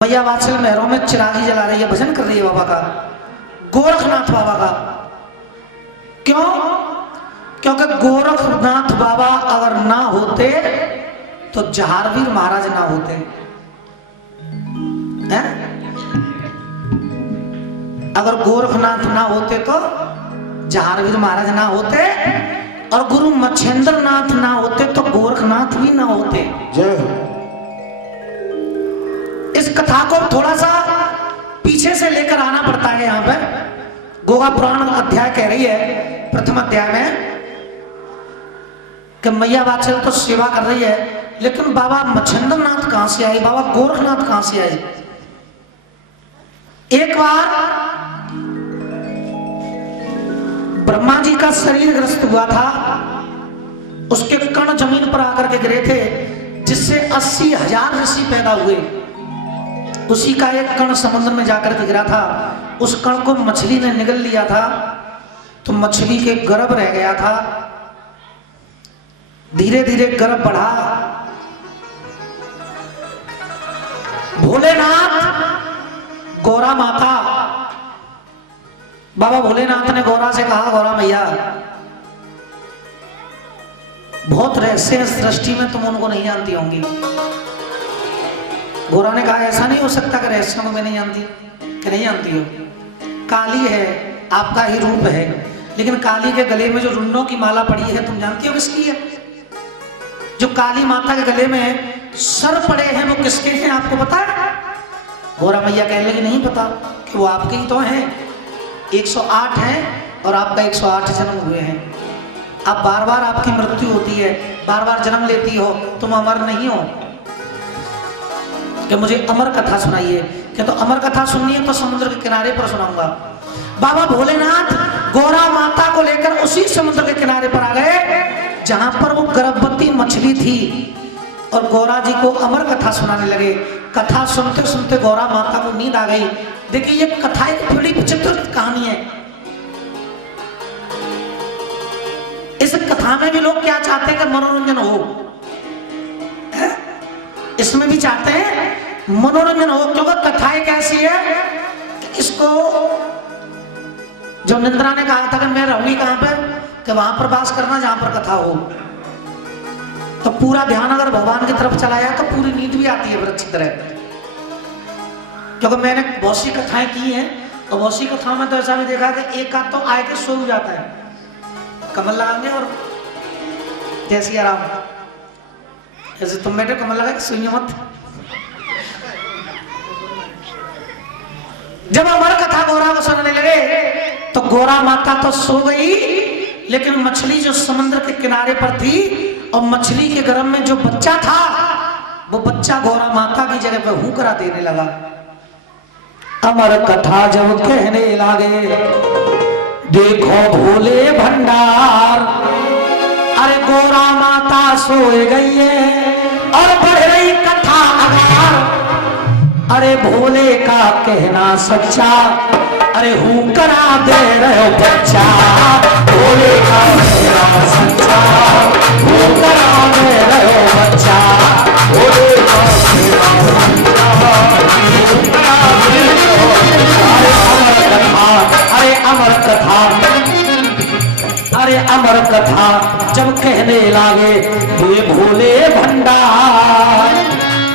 मैया वात्सल महरों में चिरागी जला रही है, भजन कर रही है बाबा का, गोरखनाथ बाबा का। क्यों? क्योंकि गोरखनाथ बाबा अगर ना होते तो जहारवीर महाराज ना होते हैं? अगर गोरखनाथ ना होते तो जहारवीर महाराज ना होते, और गुरु मच्छेंद्र नाथ ना होते तो गोरखनाथ भी ना होते। जय। इस कथा को थोड़ा सा पीछे से लेकर आना पड़ता है। यहाँ पे गोगा पुराण अध्याय कह रही है, प्रथम अध्याय में, कि मैया वात्सल तो सेवा कर रही है, लेकिन बाबा मच्छेंद्र नाथ कहां से आए, बाबा गोरखनाथ कहां से आए। एक बार ब्रह्मा जी का शरीर ग्रस्त हुआ था, उसके कण जमीन पर आकर के गिरे थे, जिससे 80,000 ऋषि पैदा हुए। उसी का एक कण समुद्र में जाकर के गिरा था, उस कण को मछली ने निगल लिया था, तो मछली के गर्भ रह गया था। धीरे धीरे गर्भ बढ़ा। भोलेनाथ, गौरा माता, बाबा भोलेनाथ ने गौरा से कहा, गौरा मैया बहुत रहस्य है इस दृष्टि में, तुम उनको नहीं जानती होंगी। गौरा ने कहा, ऐसा नहीं हो सकता कि रहस्यों को मैं नहीं जानती, कि नहीं जानती हो। काली है, आपका ही रूप है, लेकिन काली के गले में जो रुन्नों की माला पड़ी है, तुम जानती हो किसकी है? जो काली माता के गले में सर पड़े हैं, वो किसके हैं, आपको पता है? गौरा मैया कह लगी, नहीं पता, कि वो आपके ही तो हैं। 108 हैं और आपका 108 जन्म हुए हैं। अब बार बार आपकी मृत्यु होती है, बार बार जन्म लेती हो, तुम अमर नहीं हो, कि मुझे अमर कथा सुनाइए। कि तो अमर कथा सुननी है तो समुद्र के किनारे पर सुनाऊंगा। बाबा भोलेनाथ गौरा माता को लेकर उसी समुद्र के किनारे पर आ गए जहां पर वो गर्भवती मछली थी, और गौरा जी को अमर कथा सुनाने लगे। कथा सुनते सुनते गौरा माता को नींद आ गई। देखिए, ये कथा एक बड़ी विचित्र कहानी है। इस कथा में भी लोग क्या चाहते हैं कि मनोरंजन हो, इसमें भी चाहते हैं मनोरंजन हो, क्योंकि कथा एक ऐसी है कि इसको, जो निंद्रा ने कहा था कि मैं रहूंगी कहां पर, कि वहां पर वास करना जहां पर कथा हो, तो पूरा ध्यान अगर भगवान की तरफ चलाया तो पूरी नींद भी आती है अच्छी तरह। क्योंकि मैंने बहुत सी कथाएं की हैं, और बहुत सी कथाओं में तो ऐसा भी देखा कि एक आध तो आए के सो जाता है, कमल लगाएंगे और जैसी आराम, जैसे तुम बैठे कमल लगा सुनिए मत। जब अमर कथा गौरा को सुनने लगे तो गौरा माता तो सो गई, लेकिन मछली जो समुद्र के किनारे पर थी, और मछली के गर्भ में जो बच्चा था, वो बच्चा गौरा माता की जगह पे हुंकरा देने लगा। अमर कथा जब कहने लगे, देखो भोले भंडार, अरे गौरा माता सोए गई है और बढ़ रही कथा आगार। अरे भोले का कहना सच्चा, अरे हुंकरा दे रहे हो बच्चा, भोले का कहना सच्चा, हुंकरा दे रहे हो बच्चा, भोले का कहना सच्चा, हुंकरा दे रहे हो बच्चा। अरे अमर कथा, अरे अमर कथा जब कहने लागे, ये भोले भंडार,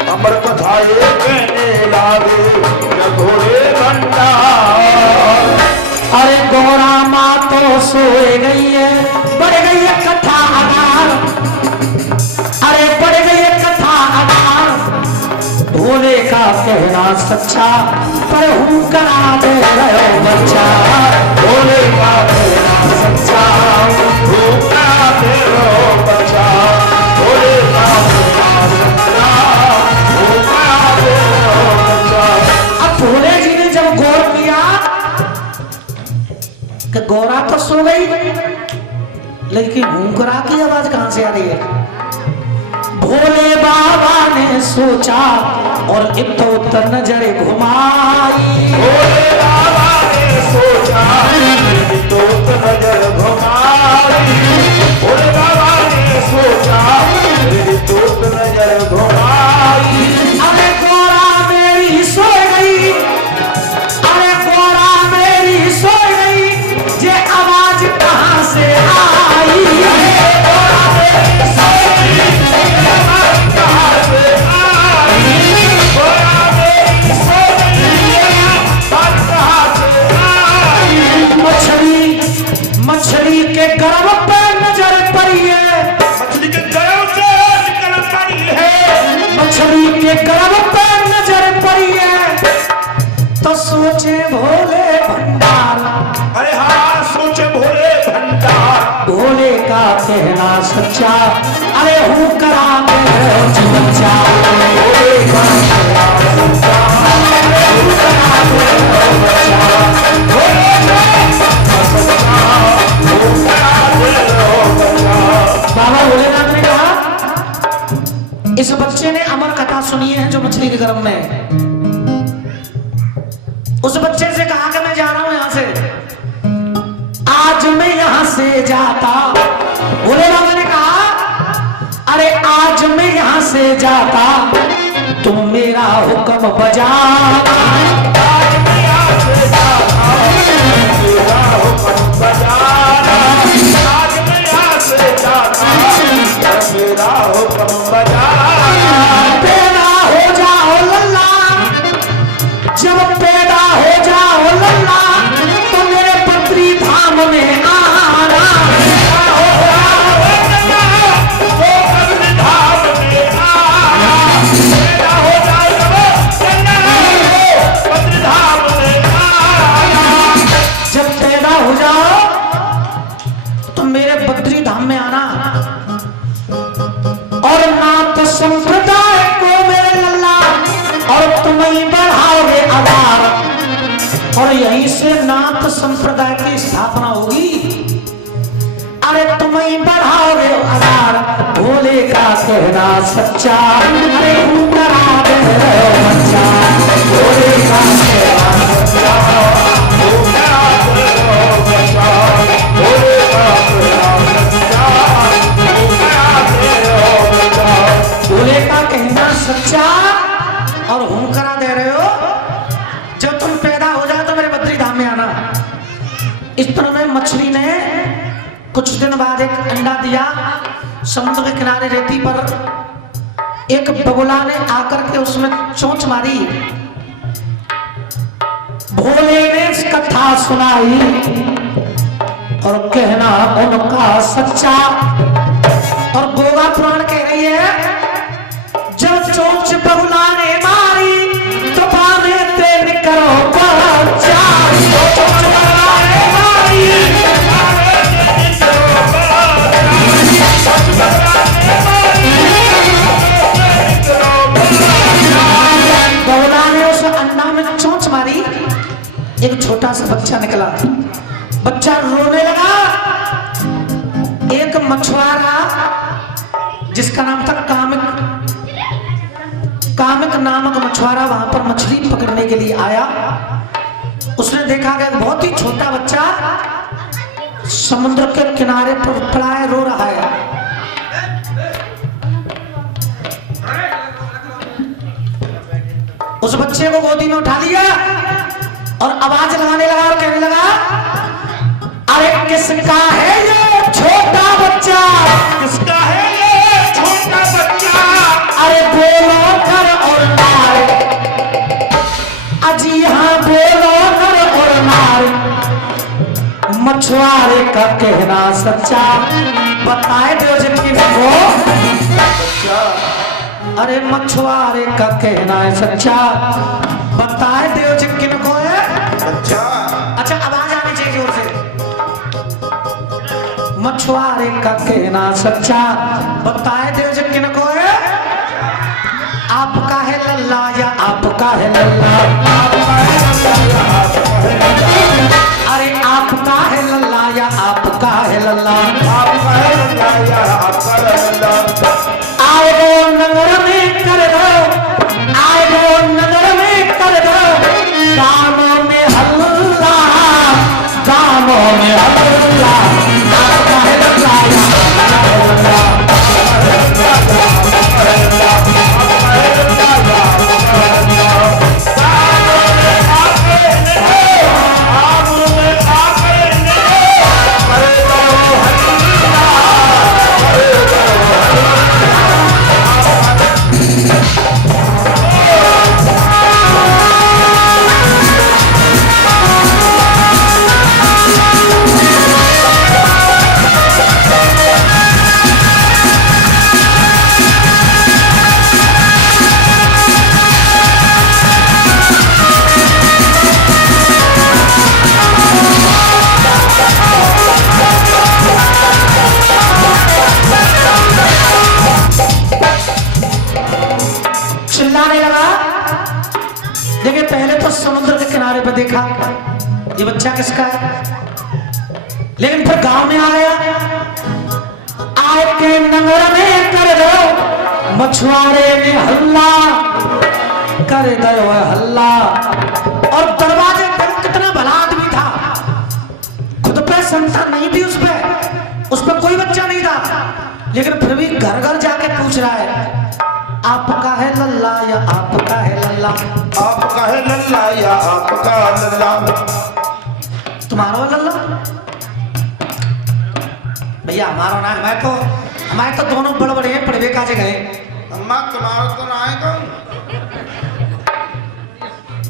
अमर कथा ये कहने लागे, जब भोले भंडार। अरे गौरा माँ तो सोए गई है, बढ़ गई है कथा आगार, अरे बढ़ गई है कथा आगार। भोले का कहना सच्चा, पर हुंकरा दे रहे हो बच्चा, भोले का कहना सच्चा, हुंकरा दे रहे हो बच्चा, भोले का कहना सच्चा, हुंकरा दे रहे हो बच्चा। अब भोले जी ने जब गौर किया कि गौरा तो सो गई, लेकिन हुंकरा की आवाज कहां से आ रही है? भोले बाबा ने सोचा और इधर नजर घुमाई, भोले बाबा ने सोचा, इधर नजर घुमाई, भोले बाबा ने सोचा, इधर नजर घुमाई। अरे गौरा मेरी सो से जाता तुम मेरा हुक्म बजाना। आज मैं यहाँ से जाता मेरा हुक्म बजाना। आज मैं यहाँ से जाता मेरा हुक्म बजाना। पैदा हो जाओ लल्ला, जब पैदा हो जाओ लल्ला तो मेरे बद्री धाम में आना। हो जाओ लल्ला, तो बद्री धाम में आना। पैदा हो जाओ लल्ला, तो बद्री धाम में आना। जब पैदा हो जाओ तो मेरे बद्री धाम में आना। और नाथ संप्रदाय को मेरे लल्ला और तुम ही बढ़ाओगे आधार, और यहीं से नाथ संप्रदाय की स्थापना होगी। अरे तुम ही बढ़ाओगे आधार, भोले का कहना सच्चा। अरे करा दे रहे हो बच्चा, भोले का कहना सच्चा। भोले का कहना सच्चा और हुंकारा दे रहे हो। जब तुम पैदा हो जाए तो मेरे बद्री धाम में आना। इस तरह में मछली ने कुछ दिन बाद एक अंडा दिया। समुद्र के किनारे रेती पर एक बगुला ने आकर के उसमें चोंच मारी। भोले ने कथा सुनाई और कहना उनका सच्चा। और गोगा पुराण कह रही है, जब चोंच बगुला ने मारी तो पाने तेल करो बच्चा। चोंच बगुला ने मारी, बगुला ने उस अंडा में चोंच मारी। एक छोटा सा बच्चा निकला, बच्चा रोने लगा। एक मछुआरा जिसका नाम था कामिक नामक मछुआरा वहां पर मछली पकड़ने के लिए आया। उसने देखा कि एक बहुत ही छोटा बच्चा समुद्र के किनारे पर पड़ा है, रो रहा है। उस बच्चे को गोदी में उठा लिया और आवाज लगाने लगा और कहने लगा, अरे किसका है ये छोटा बच्चा? किसका है ये छोटा बच्चा? अरे बोलो नर और नार, अजी हाँ बोलो नर और नार। मछुआरे का कहना सच्चा, बताए दो किनको। अरे मछुआरे का कहना है सच्चा, बताए दो किनको है। अच्छा आवाज आनी चाहिए जोर से। मछुआरे का कहना सच्चा, बताए दो किनको है। आपका है लल्ला या आपका है लल्ला? अरे आपका है लल्ला या आपका है लल्ला? आए वो नगर में कर दो, आए वो नगर में कर दो, गानों में हल्ला, गानों में हल्ला। आपका है लल्ला या आपका है लल्ला? चिल्लाने लगा। देखिए पहले तो समुद्र के किनारे पर देखा ये बच्चा किसका है, लेकिन फिर गांव में आ गया। आए के नगर में कर दो, मछुआरे ने हल्ला कर दो हल्ला। और दरवाजे पर कितना भला आदमी था, खुद पे संतान नहीं थी, उस पे कोई बच्चा नहीं था, लेकिन फिर भी घर घर जाके पूछ रहा है लल्ला या आपका है लल्ला? आपका है लल्ला या आपका लल्ला? तुम्हारा लल्ला? भैया हमारा ना, हमारे तो दोनों बड़े बड़े हैं, पढ़वे काजे गए। अम्मा तुम्हारा तो ना है कौन?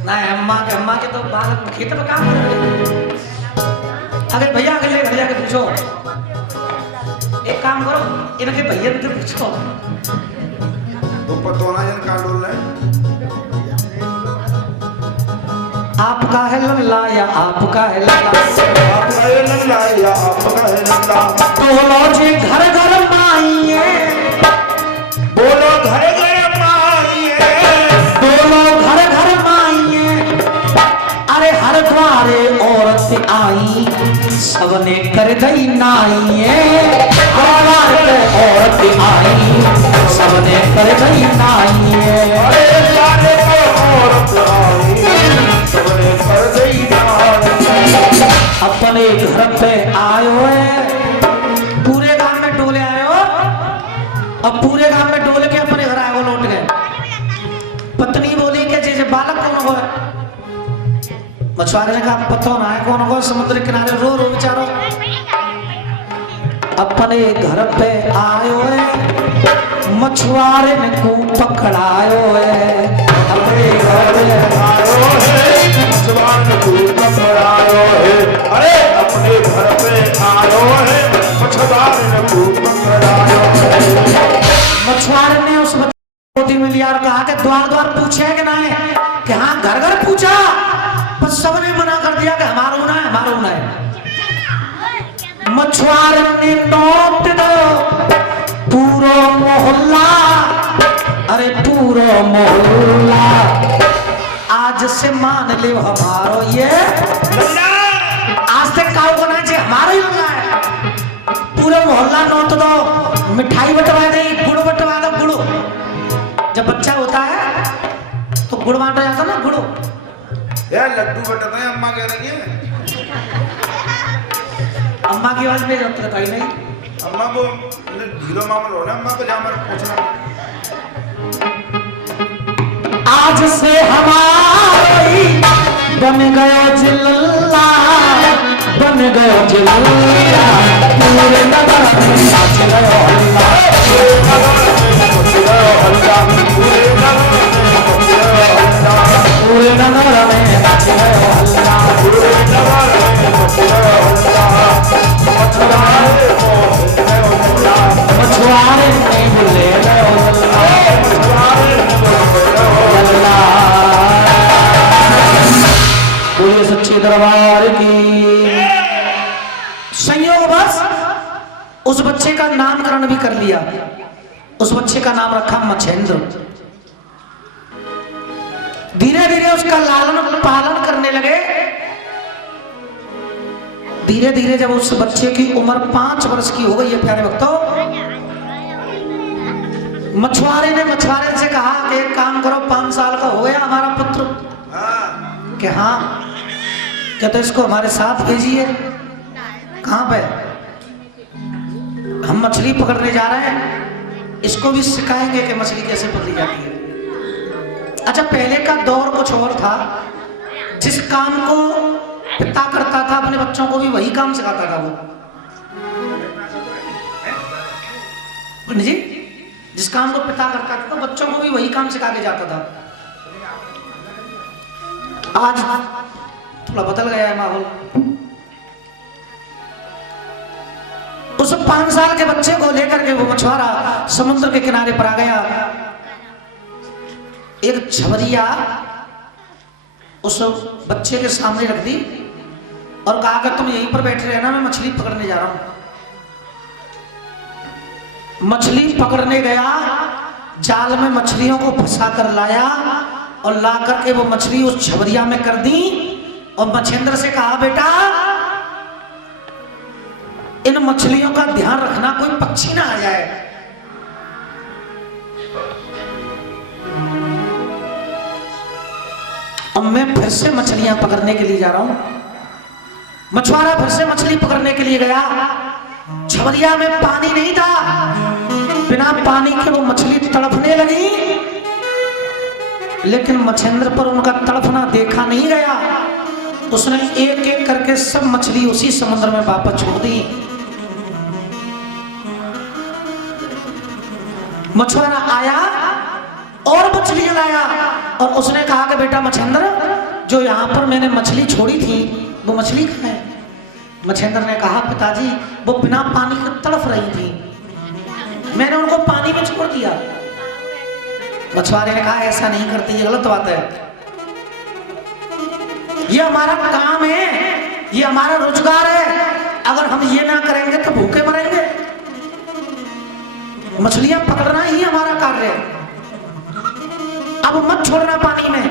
ना अम्मा के तो बाहर खेत में काम कर रहे। अगर भैया अगले घर जाके पूछो, एक काम करो, इनके भैया से पूछो। तो पतो ना जन का डोल है। आपका है लल्ला या आपका है लल्ला? आपका है लल्ला या आपका है लल्ला? बोलो जी घर घर माइए, बोलो घर घर माइए, बोलो घर घर माइए। अरे हर द्वारे औरत आई, सबने कर गई नाइए। हर द्वारे औरत आई, सबने कर गई नाइए। अरे जाने को औरत आई, सबने कर गई नाइए। अपने घर पे आयो है, पूरे गांव में डोले आयो, अब पूरे गांव में डोल के अपने घर आयो, लौट गए। पत्नी बोली कि जैसे बालक कौन हो? मछुआरे ने कहा पता ना है कौन हो, समुद्र किनारे रो रो बेचारो। अपने घर पे आयो है, मछुआरे ने को पकड़ायो है। अपने घर पे आयो है, मछुआरे को पकड़ायो है। अरे अपने घर पे आयो है, मछुआरे को पकड़ायो है। मछुआरे ने उस गोदी में लिया और कहा कि द्वार द्वार पूछे कि ना है? कि हाँ घर घर पूछा, पर सबने मना कर दिया कि हमारा होना है, हमारा होना है। मछुआरे ने नोट दो पूरा मोहल्ला, अरे पूरा मोहल्ला आज से मान ले हमारो ये आज तक काऊ को ना चाहिए, हमारा ही होना है। पूरा मोहल्ला नोट दो, मिठाई बंटवा दे, गुड़ बंटवा दो। गुड़ जब बच्चा होता है तो गुड़ बांटा जाता ना, गुड़ यार लड्डू बटता है। अम्मा कह रही है, अम्मा की आवाज में जब तक आई नहीं। अम्मा को ढीलो मामला हो ना, अम्मा को जाकर पूछना। आज से हमारी बन गयो जिल्ला, बन गयो जिल्ला, पूरे नगर में नाच गयो हल्ला, पूरे नगर में नाच गयो हल्ला, पूरे नगर में नाच गयो हल्ला, पूरे नगर में नाच गयो हल्ला, पूरे नगर में नाच गयो हल्ला। मछुआरे को मिल गयो हल्ला, मछुआरे नहीं भूले गयो हल्ला, मछुआरे को मिल गयो हल्ला। बोलिए सच्चे दरबार की। संयोग बस उस बच्चे का नामकरण भी कर लिया। उस बच्चे का नाम रखा मछेंद्र। धीरे धीरे उसका लालन पालन करने लगे। धीरे धीरे जब उस बच्चे की उम्र 5 वर्ष की हो गई है प्यारे भक्तों, मछुआरे ने मछुआरे से कहा कि एक काम करो, 5 साल का हो गया हमारा पुत्र। कि हाँ, क्या तो इसको हमारे साथ भेजिए। कहाँ पे? हम मछली पकड़ने जा रहे हैं, इसको भी सिखाएंगे कि मछली कैसे पकड़ी जाती है। अच्छा, पहले का दौर कुछ और था। जिस काम को पिता करता था अपने बच्चों को भी वही काम सिखाता था वो। पंडित जी, जिस काम को पिता करता था तो बच्चों को भी वही काम सिखा के जाता था। आज थोड़ा बदल गया है माहौल। उस 5 साल के बच्चे को लेकर के वो मछुआरा समुद्र के किनारे पर आ गया। एक झवरिया उस बच्चे के सामने रख दी और कहा कि तुम यहीं पर बैठे रहना, मैं मछली पकड़ने जा रहा हूं। मछली पकड़ने गया, जाल में मछलियों को फंसा कर लाया और ला करके वो मछली उस झवरिया में कर दी और मछेंद्र से कहा, बेटा इन मछलियों का ध्यान रखना, कोई पक्षी ना आ जाए। अब मैं फिर से मछलियां पकड़ने के लिए जा रहा हूं। मछुआरा फिर से मछली पकड़ने के लिए गया। झवरिया में पानी नहीं था, बिना पानी के वो मछली तड़पने लगी। लेकिन मच्छिंद्र पर उनका तड़फना देखा नहीं गया। उसने एक एक करके सब मछली उसी समुद्र में वापस छोड़ दी। मछुआरा आया और मछली लाया और उसने कहा कि बेटा मच्छिंद्र, जो यहाँ पर मैंने मछली छोड़ी थी वो मछली कहाँ है? मच्छिंद्र ने कहा पिताजी, वो बिना पानी के तड़फ रही थी, मैंने उनको पानी में छोड़ दिया। मछुआरे ने कहा ऐसा नहीं करते, ये गलत बात है, ये हमारा काम है, ये हमारा रोजगार है, अगर हम ये ना करेंगे तो भूखे मरेंगे। मछलियां पकड़ना ही हमारा कार्य है, अब मत छोड़ना पानी में।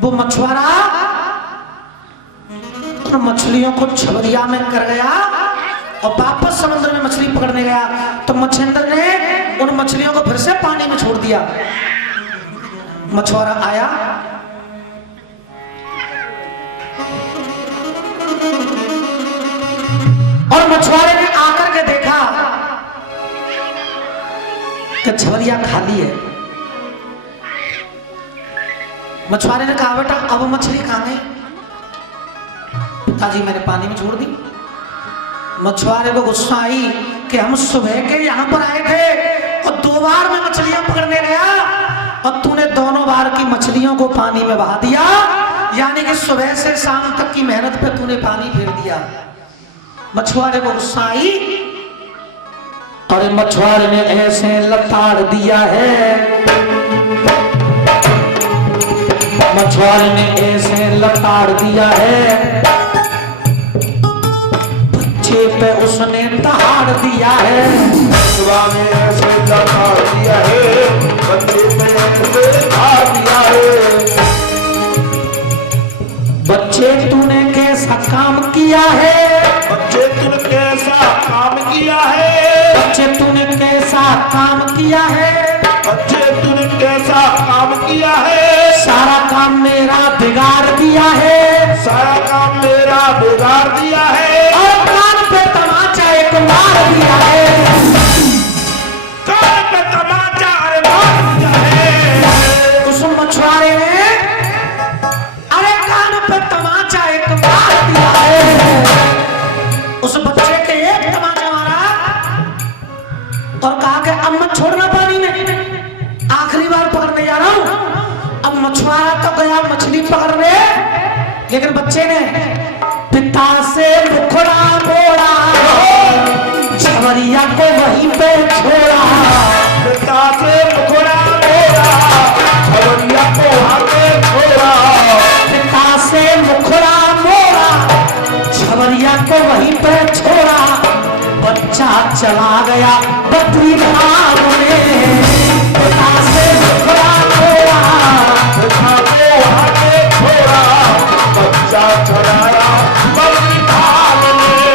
वो मछुआरा उन मछलियों को छबरिया में कर गया और वापस समुद्र में मछली पकड़ने गया तो मच्छिंद्र ने उन मछलियों को फिर से पानी में छोड़ दिया। मछुआरा आया और मछुआरे ने आकर के देखा कि छबरिया खाली है। मछुआरे ने कहा बेटा अब मछली कहां गई? पिताजी मैंने पानी में छोड़ दी। मछुआरे को गुस्सा आई कि हम सुबह के यहाँ पर आए थे और 2 बार मैं मछलियां पकड़ने गया और तूने दोनों बार की मछलियों को पानी में बहा दिया, यानी कि सुबह से शाम तक की मेहनत पे तूने पानी फेर दिया। मछुआरे को गुस्सा आई, अरे मछुआरे ने ऐसे लताड़ दिया है, मछुआरे ने ऐसे लताड़ दिया है, बच्चे पे उसने दहाड़ दिया है, मछुआरे ने ऐसे लताड़ दिया है, बच्चे पे ऐसे दहाड़ दिया है। बच्चे तूने कैसा काम किया है, बच्चे तूने कैसा काम किया है, बच्चे तूने कैसा काम किया है, बच्चे तूने कैसा काम किया है, सारा काम मेरा बिगाड़ दिया है, सारा काम मेरा बिगाड़ दिया है, और कान पे तमाचा एक मार दिया है, कान पे तमाचा अरे मार दिया है। उस मछुआरे ने अरे कान पे तमाचा एक मार दिया है। उस बच्चे के एक तमाचा मारा और कहा कि अब मत छोड़ना पानी में, आखिरी बार पकड़ने जा रहा हूं। अब मछुआरा तो गया मछली पकड़ने, लेकिन बच्चे ने पिता से मुखड़ा मोड़ा, छबरिया को वहीं पे छोड़ा, पिता से मुखड़ा मोड़ा, छबरिया को वहां पे छोड़ा, पिता से मुखड़ा मोड़ा, छबरिया को वहीं पे छोड़ा। बच्चा चला गया बद्री धाम में, पिता से मुखड़ा मोड़ा, पिता को वहां पे छोड़ा, बच्चा चलाया बद्री धाम में।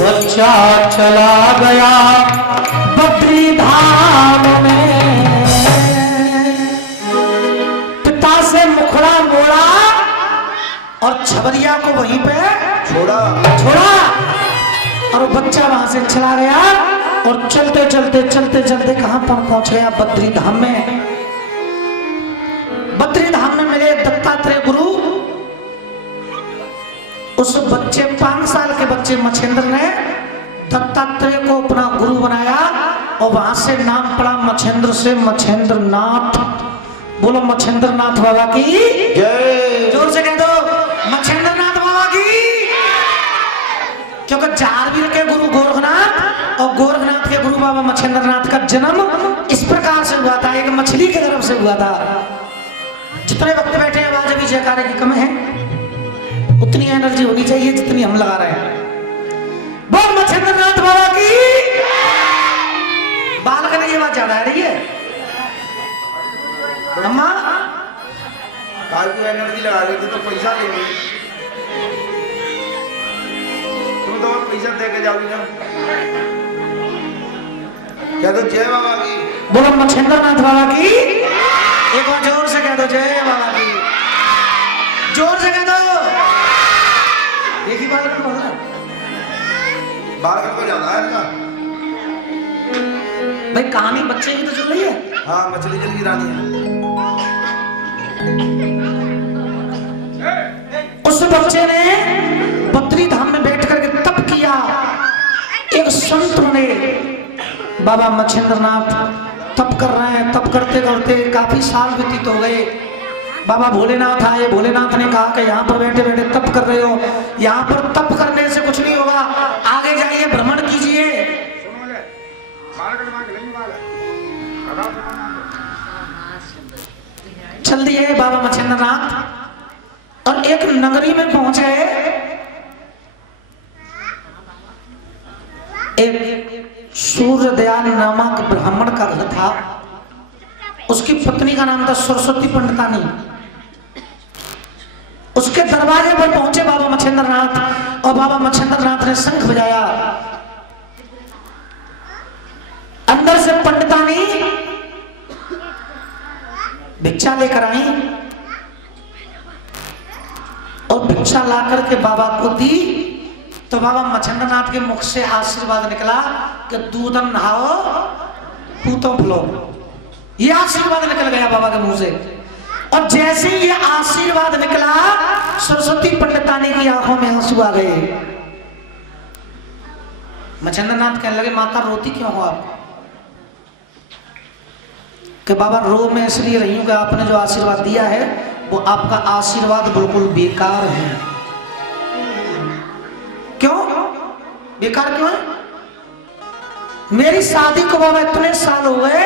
बच्चा चला गया बद्री धाम में, पिता से मुखड़ा मोड़ा और छबरिया को वहीं पे छोड़ा छोड़ा और वो बच्चा वहां से चला गया और चलते चलते चलते चलते कहां पर पहुंच गया? बद्री धाम में। बद्री धाम में मिले दत्तात्रेय गुरु। उस बच्चे 5 साल के बच्चे मच्छिंद्र ने दत्तात्रेय को अपना गुरु बनाया और वहां से नाम पड़ा मच्छिंद्र से मच्छिंद्र नाथ। बोलो मच्छिंद्र नाथ बाबा की जय। जोर से कह दो मच्छिंद्र नाथ बाबा की। क्योंकि जारवीर के गुरु गोरखनाथ और गोरखनाथ के गुरु बाबा मच्छिंद्र नाथ का जन्म इस प्रकार से हुआ था, एक मछली के गर्भ से हुआ था। जितने वक्त बैठे हैं आवाज अभी जयकारे की कम है, उतनी एनर्जी होनी चाहिए जितनी हम लगा रहे हैं। बोल मच्छिंद्रनाथ बाबा की। बाल करने की आवाज ज्यादा आ रही है अम्मा। काल की एनर्जी लगा रहे थे तो पैसा लेंगे, तुम तो पैसा दे के जाओगी ना। क्या तो जय बाबा की। बोलो मच्छिंद्रनाथ बाबा की। एक बार जोर से कह दो जय बाबा की, जोर से कह दो। एक ही बात में बोलना, बाल को ज्यादा है ना भाई। कहानी बच्चे की तो चल रही है। हाँ, मछली जल की रानी है। उस बच्चे ने बद्री धाम में बैठ करके तप किया। एक संत ने, बाबा मच्छिंद्रनाथ तप कर रहे हैं। तप करते करते काफी साल व्यतीत हो गए। बाबा भोलेनाथ आए। भोलेनाथ ने कहा कि यहाँ पर बैठे बैठे तप कर रहे हो, यहाँ पर तप करने से कुछ नहीं होगा, आगे जाइए भ्रमण कीजिए। चल दिए बाबा मच्छिंद्रनाथ और एक नगरी में पहुंच गए। एक सूर्य दयाल नामक ब्राह्मण का घर था। उसकी पत्नी का नाम था सरस्वती पंडितानी। उसके दरवाजे पर पहुंचे बाबा मच्छिंद्रनाथ और बाबा मच्छिंद्रनाथ ने शंख बजाया। अंदर से पंडितानी भिक्षा लेकर आई और भिक्षा ला करके बाबा को दी। तो बाबा मच्छिंद्रनाथ के मुख से आशीर्वाद निकला कि दूधन नहाओ पूतों फुलो। ये आशीर्वाद निकल गया बाबा के मुंह से। और जैसे ये आशीर्वाद निकला, सरस्वती पंडितानी की आंखों में आंसू आ गए। मच्छिंद्रनाथ कहने लगे, माता रोती क्यों हो आप? कि बाबा रो मैं इसलिए रही हूं कि आपने जो आशीर्वाद दिया है वो आपका आशीर्वाद बिल्कुल बेकार है। क्यों बेकार क्यों है? मेरी शादी को बाबा इतने साल हो गए,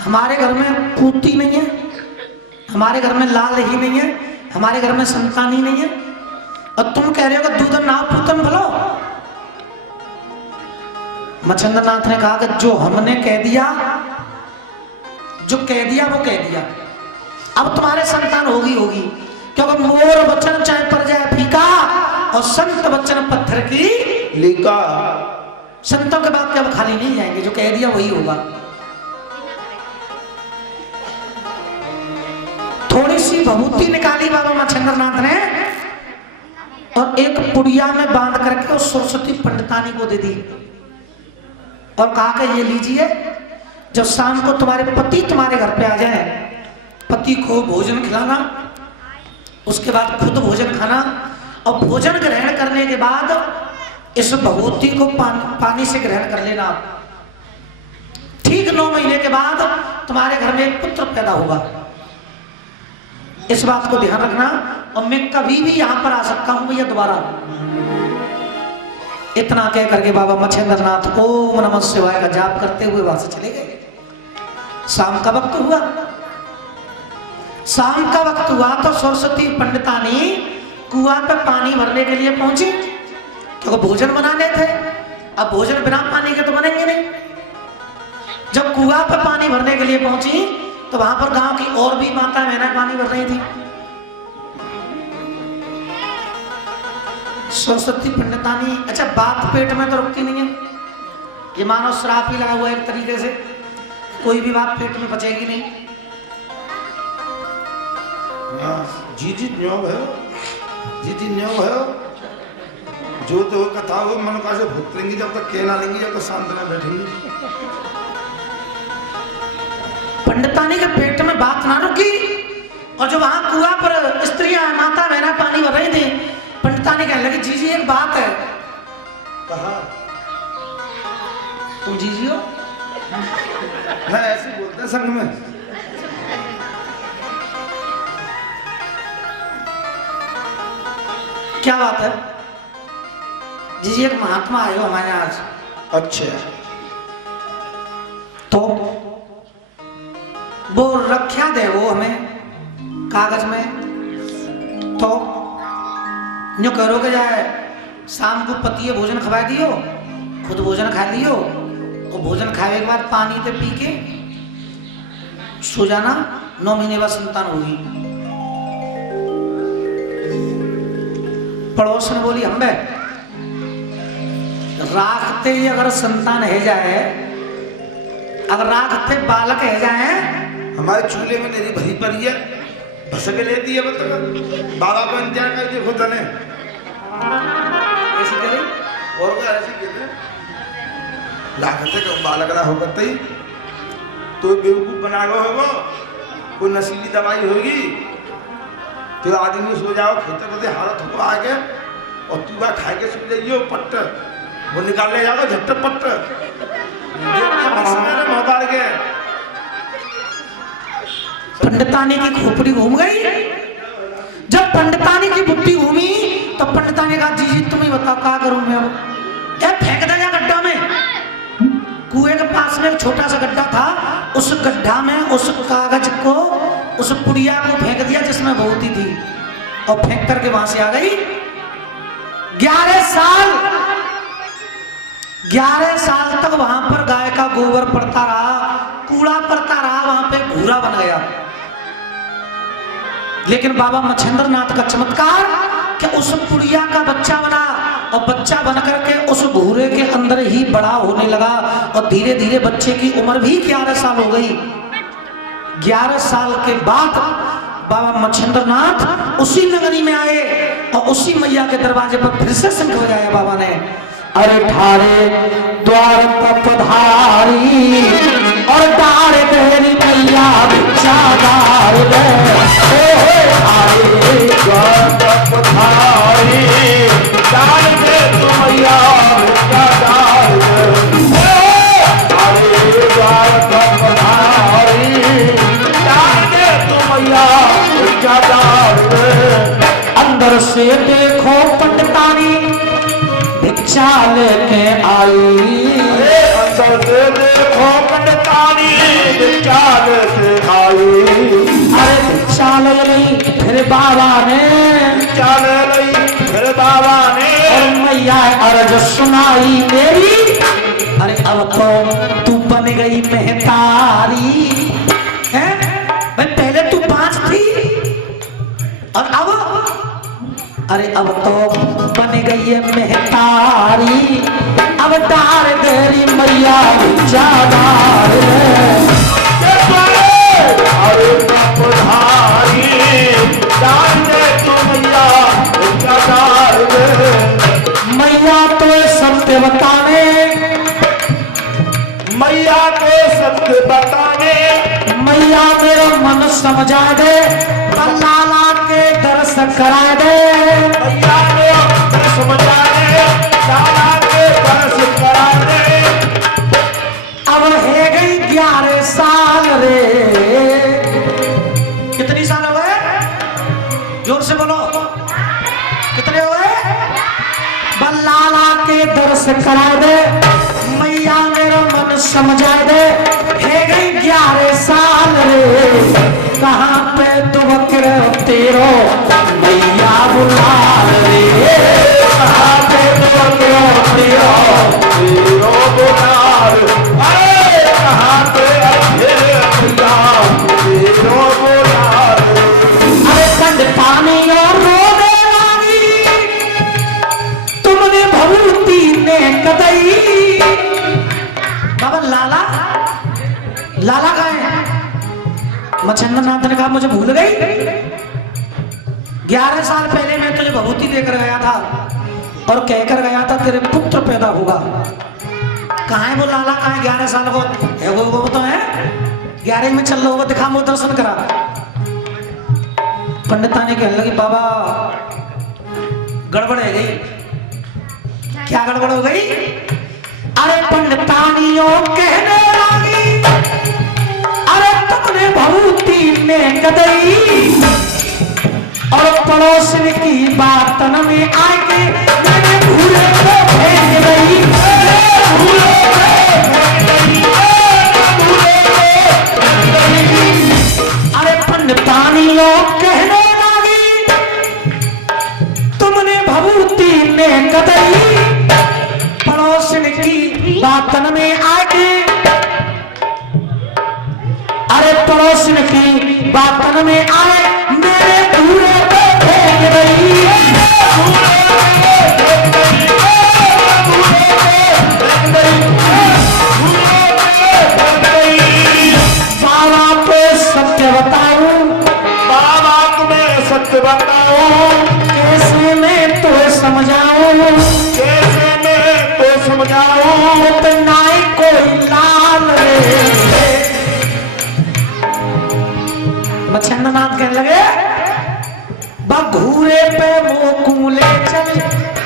हमारे घर में पूती नहीं है, हमारे घर में लाल ही नहीं है, हमारे घर में संतान ही नहीं है, और तुम कह रहे हो कि दूधन ना पूतन भलो। मच्छिंद्रनाथ ने कहा कि जो हमने कह दिया, जो कह दिया वो कह दिया। अब तुम्हारे संतान होगी होगी, क्योंकि मोर वचन चाहे पर जाए फीका और संत वचन पत्थर की लीका। संतों के बाद अब खाली नहीं जाएंगे, जो कह दिया वही होगा। थोड़ी सी भभूति निकाली बाबा मच्छिंद्रनाथ ने और एक पुड़िया में बांध करके उस सरस्वती पंडितानी को दे दी और कहा कि ये लीजिए, जब शाम को तुम्हारे पति तुम्हारे घर पे आ जाए, पति को भोजन खिलाना, उसके बाद खुद भोजन खाना, और भोजन ग्रहण करने के बाद इस भभूति को पानी से ग्रहण कर लेना। ठीक 9 महीने के बाद तुम्हारे घर में एक पुत्र पैदा होगा। इस बात को ध्यान रखना, और मैं कभी भी यहां पर आ सकता हूं भैया दोबारा। इतना कह करके बाबा मच्छिंद्रनाथ ओम नमः शिवाय का जाप करते हुए वहां से चले गए। शाम का वक्त हुआ। शाम का वक्त हुआ तो सरस्वती पंडितानी कुआं पे पानी भरने के लिए पहुंची, क्योंकि भोजन बनाने थे। अब भोजन बिना पानी के तो बनेंगे नहीं। जब कुआं पे पानी भरने के लिए पहुंची तो वहां पर गांव की और भी माता बहनें पानी भर रही थी। सरस्वती पंडितानी, अच्छा बात पेट में तो रुकती नहीं है, ये मानो श्राप ही लगा हुआ है एक तरीके से, कोई भी बात पेट में बचेगी नहीं। जी जी न्यो भयो, जी जी न्यो भयो। जो तो कथा हो मन का से भूत लेंगी, जब तक कहना लेंगी, जब तक शांत ना बैठेंगी। पंडितानी के पेट में बात ना रुकी, और जो वहां कुआं पर स्त्रियां माता बहना पानी भर रही थी, पंडितानी कहने लगी, जी जी एक बात है। कहा तुम जी जी हो? मैं ऐसे बोलते हैं संग में। क्या बात है? जी जी एक महात्मा आए हो हमारे आज। अच्छा तो वो रखा दे वो हमें कागज में, तो जो करो के जाए शाम को पतिये भोजन खवा दियो, खुद भोजन खा लियो, और भोजन खाने के बाद पानी ते पी के सो जाना, 9 महीने बाद संतान होगी। पड़ोस में बोली हम राखते ही अगर संतान है जाए, अगर राखते बालक है जाए, हमारे चूल्हे में तेरी भरी पड़ी है, भसके लेती है बता बाबा को इंतजार कर देखो तने ऐसी करे और क्या ऐसी कहते हैं लागते का बालक ना होगा तई तो बेवकूफ बना गो होगो, कोई नशीली दवाई होगी तो आदमी सो जाओ खेते बदे हालत हो आके और तू बा खाए के सो जाइयो पट्ट वो निकाल ले जाओ झट्ट पट्ट मोबाइल के पंडितानी की खोपड़ी घूम गई। जब पंडितानी की बुद्धि घूमी तो पंडितानी कहा जी जी तुम ही बताओ क्या करूं मैं अब, क्या फेंक देगा गड्ढा में। कुएं के पास में एक छोटा सा गड्ढा था, उस गड्ढा में उस कागज को, उस पुड़िया को फेंक दिया जिसमें बहुती थी, और फेंक करके वहां से आ गई। 11 साल तक वहां पर गाय का गोबर पड़ता रहा, कूड़ा पड़ता रहा, वहां पे घूरा बन गया। लेकिन बाबा मच्छिंद्र नाथ का चमत्कार कि उस पुड़िया का बच्चा बना, और बच्चा बन करके उस घूरे के अंदर ही बड़ा होने लगा, और धीरे धीरे बच्चे की उम्र भी 11 साल हो गई। 11 साल के बाद बाबा मच्छिंद्र नाथ उसी नगरी में आए, और उसी मैया के दरवाजे पर फिर से शंख बजाया बाबा ने। अरे ठारे द्वार पर पधारी और डार तेरी मैया भिक्षागार दे, आए द्वार पर पधारी डाल दे तू मैया भिक्षागार दे, आए द्वार पर पधारी डाल दे तू मैया भिक्षागार दे। अंदर से देखो पंडितानी भिक्षा लेके आई, अंदर से देखो पंडितानी भिक्षा लेके आई। अरे भिक्षा ले ली फिर बाबा ने, भिक्षा ले ली फिर बाबा ने, और मैया अर्ज सुनाई मेरी। अरे अब तो तू बन गई मेहतारी है भाई, पहले तू 5 थी और अब, अरे अब तो बन गई है मेहतारी, अब डार देरी मैया भिक्षागार अरे पधारी डाल दे तू मैया भिक्षागार दे। मैया तो सत्य बताने, मैया के सत्य बताने, मैया मेरा मन समझा दे, लाला के दर्श करा दे, मैया को दर्श समझा दे, लाला के दर्श करा दे। अब है गई 11 साल रे। कितनी साल हो गए? जोर से बोलो, कितने हो गए? लाला के दर्श करा दे, मैया मेरा मन समझा दे, है गई 11 साल रे। कहाँ पे तुम तेरो मैया बुला रे, कहाँ पे तुम तेरो तेरो बुलार, अरे कहाँ पे भैया तेरो बुलार। अरे ठंड पानी और रोने लगी, तुमने भभूति ने कदई। बाबा लाला लाला कहाँ है? मच्छिंद्र नाथ ने कहा मुझे भूल गई, 11 साल पहले मैं तुझे भभूति देकर गया था और कहकर गया था तेरे पुत्र पैदा होगा। कहाँ है वो लाला, कहाँ है? 11 साल को है वो तो है, 11 में चल रहा होगा, दिखा मुझे दर्शन करा। पंडितानी कहने लगी बाबा गड़बड़ है गई। क्या गड़बड़ हो गई? अरे पंडितानियों कहने लगी, अरे तुमने भभूति में कदई, और पड़ोसन की बात में आके मैंने भूले को फेंक गई, भूले को फेंक गई, भूले को फेंक गई। लोग कहने लगी तुमने भभूति ने कतई पड़ोसन की बातन में आके, अरे पड़ोसन की बातन में आए मेरे पूरे पे फेंक गई। बाबा को सत्य बताऊं, बाबा तुम्हें सत्य बताऊं, कैसे मैं तो समझाऊं, कैसे मैं तो समझाऊं, इतना ही कोई लाल रे। मच्छंदनाथ कहने लगे बघूरे पे मोकूले चल,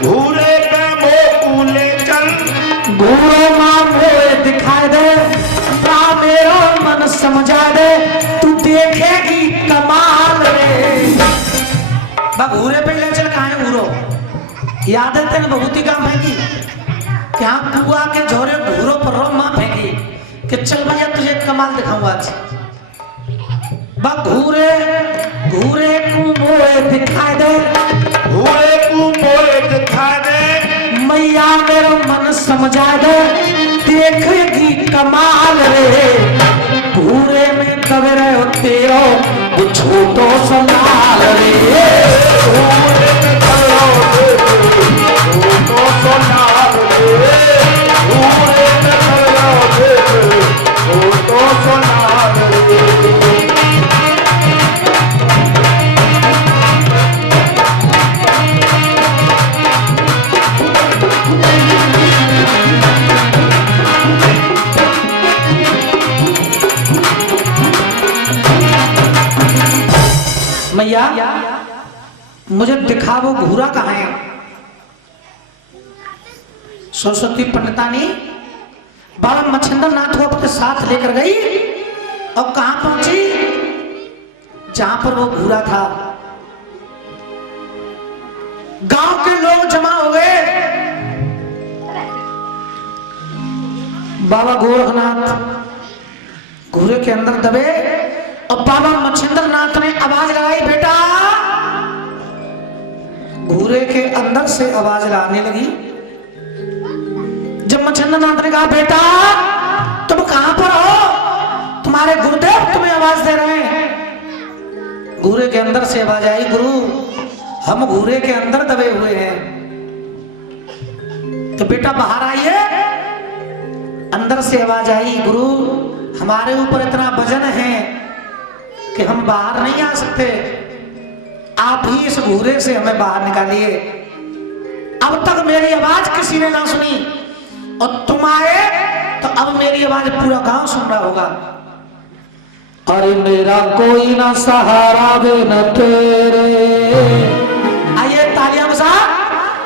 घूरे पे मोकूले चल, घूरो मां मोए दिखाई दे, मेरा मन समझा दे, तू देखेगी कमाल रे। बघूरे पे ले चल, कहाँ है घूरो? याद है तेने बभूति कहाँ फेंकी? क्या कुआ के झोरे घूरो पर रो मां फेंकी कि चल भैया तुझे कमाल दिखाऊंगा आज। घूरे घूरे को मोए दिखाई दे, घूरे को मोए दिखाई दे, मैया मेरा मन समझा दे, देखेगी कमाल रे। घूरे में कबे रहो तेरो वो छोटो सा लाल रे, घूरे में करो छोटो सा लाल रे, घूरे में करो छोटो सा लाल रे। मैया मुझे दिखा वो घूरा कहाँ है। सरस्वती पंडितानी बाबा मच्छिंद्रनाथ को अपने साथ लेकर गई और कहां पहुंची? जहां पर वो घूरा था। गांव के लोग जमा हो गए। बाबा गोरखनाथ घूरे के अंदर दबे और बाबा मच्छिंद्रनाथ ने आवाज लगाई, बेटा। घूरे के अंदर से आवाज आने लगी। जब मच्छिंद्रनाथ ने कहा, बेटा तुम कहां पर हो? तुम्हारे गुरुदेव तुम्हें आवाज दे रहे हैं। घूरे के अंदर से आवाज आई, गुरु हम घूरे के अंदर दबे हुए हैं, तो बेटा बाहर आइए। अंदर से आवाज आई, गुरु हमारे ऊपर इतना वजन है कि हम बाहर नहीं आ सकते, आप ही इस घूरे से हमें बाहर निकालिए। अब तक मेरी आवाज किसी ने ना सुनी और तुम आए तो अब मेरी आवाज पूरा गांव सुन रहा होगा। अरे मेरा कोई ना सहारा बे न तेरे। आइए तालियां बजा।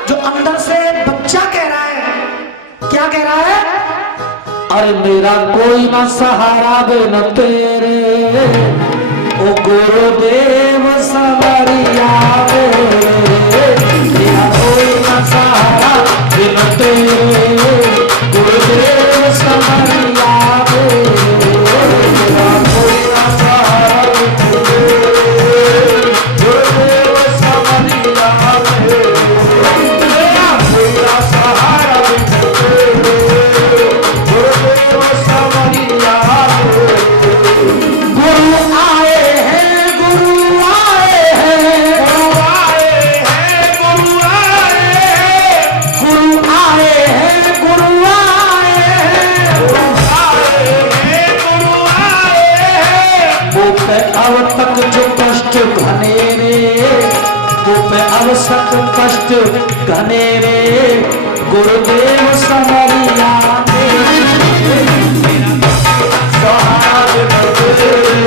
जो अंदर से बच्चा कह रहा है, क्या कह रहा है? अरे मेरा कोई ना सहारा बे न तेरे, ओ गुरुदेव सवरिया मेरा कोई न सहारा बे न तेरे, गुरुदेव सवरिया मेरा कोई न सहारा बे न तेरे, गुरुदेव सवरिया मेरा कोई न सहारा बे न तेरे, गुरुदेव सवरिया गुरु आए हैं, गुरु आए हैं, गुरु आए हैं, गुरु आए हैं, गुरु आए हैं, गुरु आए हैं, गुरु आए हैं, गुरु आए हैं। वो पे अब तक जो कष्ट घने रे, वो पे अब तक कष्ट घने रे, गुरुदेव समरिया सहारा बे न तेरे,